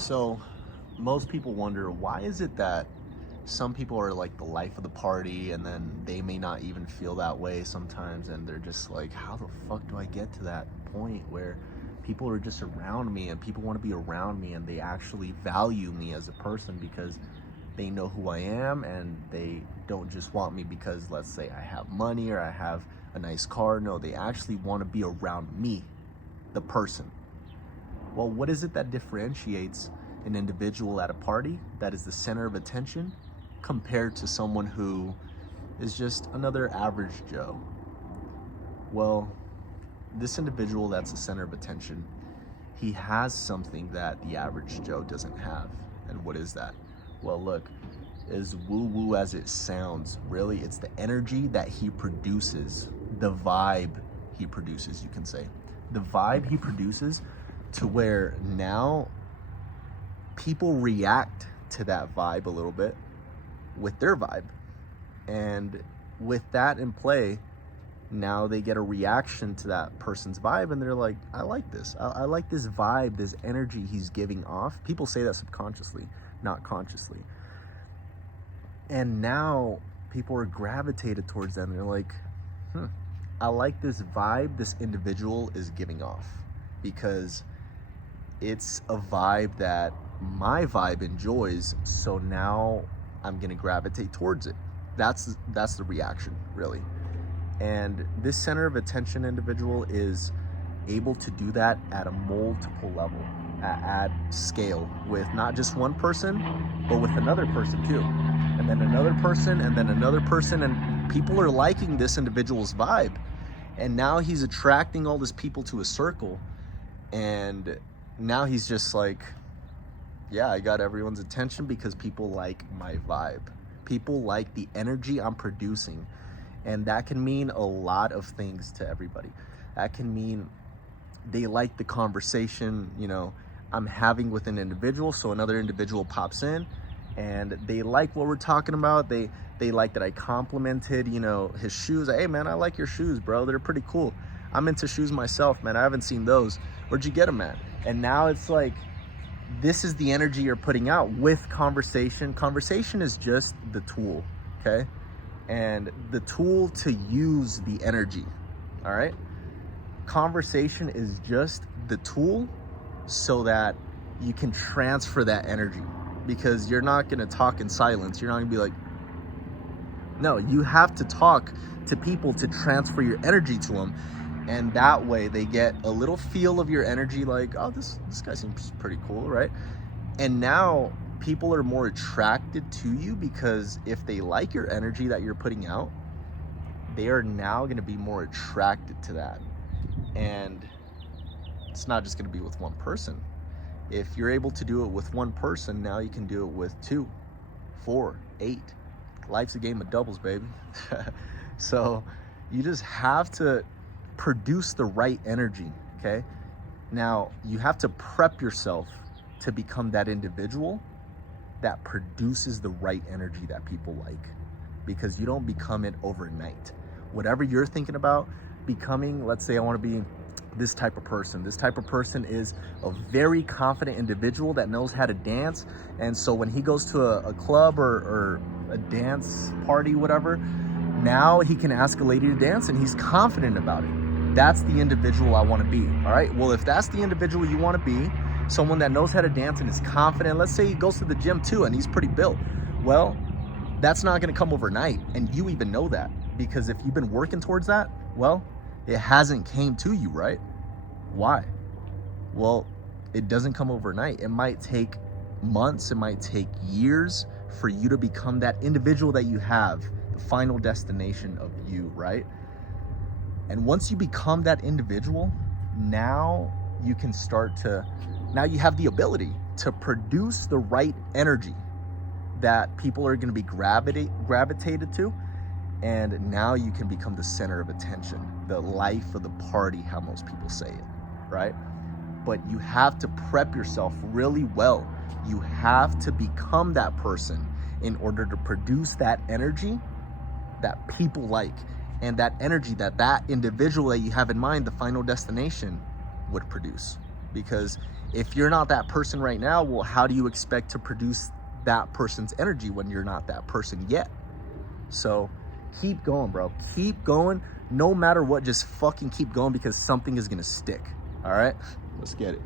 So, most people wonder, why is it that some people are like the life of the party and then they may not even feel that way sometimes, and they're just like, how the fuck do I get to that point where people are just around me and people want to be around me and they actually value me as a person because they know who I am, and they don't just want me because, let's say, I have money or I have a nice car. No, they actually want to be around me, the person. Well, what is it that differentiates an individual at a party that is the center of attention compared to someone who is just another average Joe? Well, this individual that's the center of attention, he has something that the average Joe doesn't have. And what is that? Well, look, as woo-woo as it sounds, really, it's the energy that he produces, the vibe he produces, you can say. The vibe he produces, to where now people react to that vibe a little bit with their vibe. And with that in play, now they get a reaction to that person's vibe, and they're like, I like this. I like this vibe, this energy he's giving off. People say that subconsciously, not consciously. And now people are gravitated towards them. They're like, I like this vibe this individual is giving off, because it's a vibe that my vibe enjoys. So now I'm gonna gravitate towards it. That's the reaction, really. And this center of attention individual is able to do that at a multiple level, at scale, with not just one person, but with another person too. And then another person, and then another person, and people are liking this individual's vibe. And now he's attracting all these people to a circle, and now he's just like, yeah, I got everyone's attention because people like my vibe. People like the energy I'm producing. And that can mean a lot of things to everybody. That can mean they like the conversation, I'm having with an individual. So another individual pops in and they like what we're talking about. They like that I complimented, his shoes. Hey man, I like your shoes, bro. They're pretty cool. I'm into shoes myself, man. I haven't seen those. Where'd you get them at? And now it's like, this is the energy you're putting out with conversation. Conversation is just the tool, okay? And the tool to use the energy, all right? Conversation is just the tool so that you can transfer that energy, because you're not gonna talk in silence. You're not gonna be like, no, you have to talk to people to transfer your energy to them. And that way they get a little feel of your energy, like, oh, this guy seems pretty cool, right? And now people are more attracted to you, because if they like your energy that you're putting out, they are now going to be more attracted to that. And it's not just going to be with one person. If you're able to do it with one person, now you can do it with 2, 4, 8. Life's a game of doubles, baby. So you just have to produce the right energy, okay? Now, you have to prep yourself to become that individual that produces the right energy that people like, because you don't become it overnight. Whatever you're thinking about becoming, let's say I want to be this type of person. This type of person is a very confident individual that knows how to dance. And so when he goes to a club or a dance party, whatever, now he can ask a lady to dance and he's confident about it. That's the individual I want to be, all right? Well, if that's the individual you want to be, someone that knows how to dance and is confident, let's say he goes to the gym too and he's pretty built. Well, that's not going to come overnight, and you even know that, because if you've been working towards that, well, it hasn't came to you, right? Why? Well, it doesn't come overnight. It might take months, it might take years for you to become that individual that you have, the final destination of you, right? And once you become that individual, now you can now you have the ability to produce the right energy that people are going to be gravitated to. And now you can become the center of attention, the life of the party, how most people say it, right? But you have to prep yourself really well. You have to become that person in order to produce that energy that people like, and that energy that individual that you have in mind, the final destination, would produce. Because If you're not that person right now, well, how do you expect to produce that person's energy when you're not that person yet? So keep going, bro. Keep going. No matter what, just fucking keep going, because something is gonna stick. All right, let's get it.